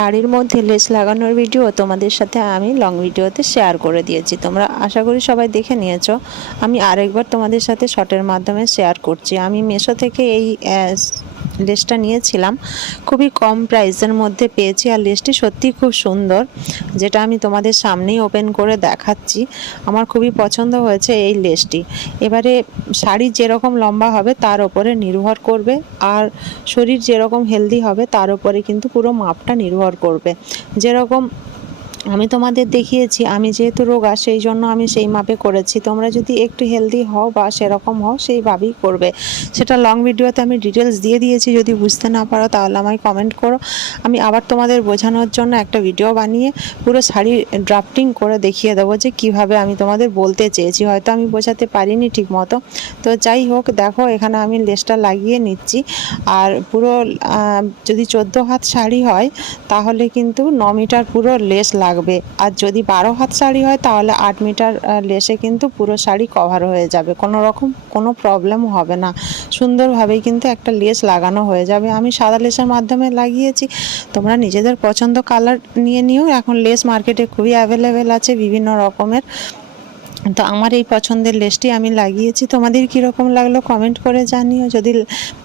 শাড়ির মধ্যে লেস লাগানোর ভিডিও তোমাদের সাথে আমি লং ভিডিওতে শেয়ার করে দিয়েছি। তোমরা আশা করি সবাই দেখে নিয়েছো। আমি আরেকবার তোমাদের সাথে শর্টের মাধ্যমে শেয়ার করছি। আমি মেশো থেকে এই লেসটা নিয়েছিলাম। খুবই কম প্রাইসের মধ্যে পেয়েছি আর লেসটি সত্যি খুব সুন্দর, যেটা আমি তোমাদের সামনেই ওপেন করে দেখাচ্ছি। আমার খুবই পছন্দ হয়েছে এই লেসটি। এবারে শাড়ি যেরকম লম্বা হবে তার ওপরে নির্ভর করবে আর শরীর যেরকম হেলদি হবে তার উপরে কিন্তু পুরো মাপটা নির্ভর করবে। যেরকম আমি তোমাদের দেখিয়েছি, আমি যেহেতু রোগা সেই জন্য আমি সেই মাপে করেছি। তোমরা যদি একটু হেলদি হও বা সেরকম হও, সেইভাবেই করবে। সেটা লং ভিডিওতে আমি ডিটেলস দিয়ে দিয়েছি, যদি বুঝতে না পারো তাহলে আমায় কমেন্ট করো। আমি আবার তোমাদের বোঝানোর জন্য একটা ভিডিও বানিয়ে পুরো শাড়ি ড্রাফটিং করে দেখিয়ে দেবো যে কীভাবে আমি তোমাদের বলতে চেয়েছি। হয়তো আমি বোঝাতে পারিনি ঠিক মতো তো যাই হোক, দেখো এখানে আমি লেসটা লাগিয়ে নিচ্ছি। আর পুরো যদি চোদ্দ হাত শাড়ি হয়, তাহলে কিন্তু ন মিটার পুরো লেস লাগবে। আর যদি বারো হাত শাড়ি হয়, তাহলে আট মিটার লেসে কিন্তু পুরো শাড়ি কভার হয়ে যাবে। কোনো রকম কোনো প্রবলেম হবে না। সুন্দরভাবেই কিন্তু একটা লেস লাগানো হয়ে যাবে। আমি সাদা লেসের মাধ্যমে লাগিয়েছি। তোমরা নিজেদের পছন্দ কালার নিয়ে নিও। এখন লেস মার্কেটে খুবই অ্যাভেলেবেল আছে বিভিন্ন রকমের। তো আমার এই পছন্দের লেসটি আমি লাগিয়েছি। তোমাদের কীরকম লাগল কমেন্ট করে জানিও। যদি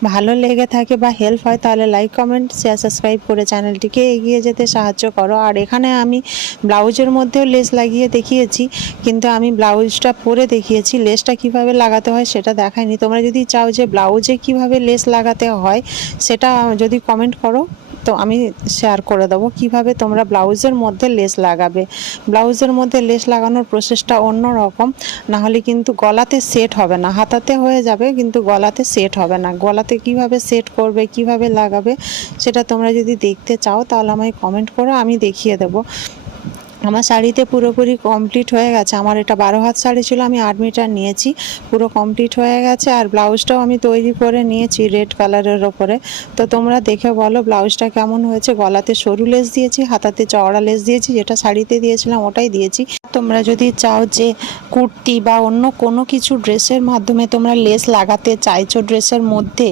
ভালো লেগে থাকে বা হেল্প হয়, তাহলে লাইক কমেন্ট শেয়ার সাবস্ক্রাইব করে চ্যানেলটিকে এগিয়ে যেতে সাহায্য করো। আর এখানে আমি ব্লাউজের মধ্যেও লেস লাগিয়ে দেখিয়েছি, কিন্তু আমি ব্লাউজটা পরে দেখিয়েছি, লেসটা কীভাবে লাগাতে হয় সেটা দেখায়নি। তোমরা যদি চাও যে ব্লাউজে কীভাবে লেস লাগাতে হয়, সেটা যদি কমেন্ট করো। তো আমি শেয়ার করে দেবো কীভাবে তোমরা ব্লাউজের মধ্যে লেস লাগাবে। ব্লাউজের মধ্যে লেস লাগানোর প্রসেসটা অন্য রকম না হলে কিন্তু গলাতে সেট হবে না। হাতাতে হয়ে যাবে, কিন্তু গলাতে সেট হবে না। গলাতে কীভাবে সেট করবে, কীভাবে লাগাবে, সেটা তোমরা যদি দেখতে চাও তাহলে আমায় কমেন্ট করো আমি দেখিয়ে দেবো। আমার শাড়িতে পুরোপুরি কমপ্লিট হয়ে গেছে। আমার এটা বারো হাত শাড়ি ছিল, আমি আট মিটার নিয়েছি। পুরো কমপ্লিট হয়ে গেছে আর ব্লাউজটাও আমি তৈরি করে নিয়েছি রেড কালারের ওপরে। তো তোমরা দেখে বলো ব্লাউজটা কেমন হয়েছে? গলাতে সরু লেস দিয়েছি, হাতাতে চওড়া লেস দিয়েছি, যেটা শাড়িতে দিয়েছিলাম ওটাই দিয়েছি। তোমরা যদি চাও যে কুর্তি বা অন্য কোনো কিছু ড্রেসের মাধ্যমে তোমরা লেস লাগাতে চাইছো ড্রেসের মধ্যে,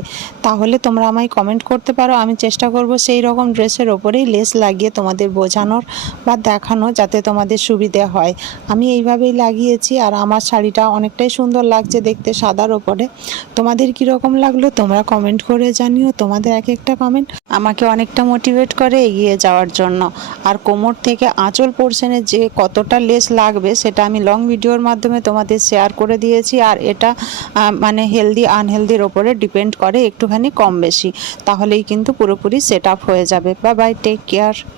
তাহলে তোমরা আমায় কমেন্ট করতে পারো। আমি চেষ্টা করব সেই রকম ড্রেসের ওপরেই লেস লাগিয়ে তোমাদের বোঝানোর বা দেখানো যাতে তোমাদের সুবিধে হয়। আমি এইভাবেই লাগিয়েছি আর আমার শাড়িটা অনেকটাই সুন্দর লাগছে দেখতে সাদার ওপরে। তোমাদের কীরকম লাগল তোমরা কমেন্ট করে জানিও, তোমাদের এক একটা কমেন্ট আমাকে অনেকটা মোটিভেট করে এগিয়ে যাওয়ার জন্য। আর কোমর থেকে আঁচল পোর্শনে যে কতটা লেস লাগবে, সেটা আমি লং ভিডিওর মাধ্যমে তোমাদের শেয়ার করে দিয়েছি। আর এটা মানে হেলদি আনহেলদির ওপরে ডিপেন্ড করে একটুখানি কম বেশি। তাহলেই কিন্তু পুরোপুরি সেট আপ হয়ে যাবে। বা বাই টেক কেয়ার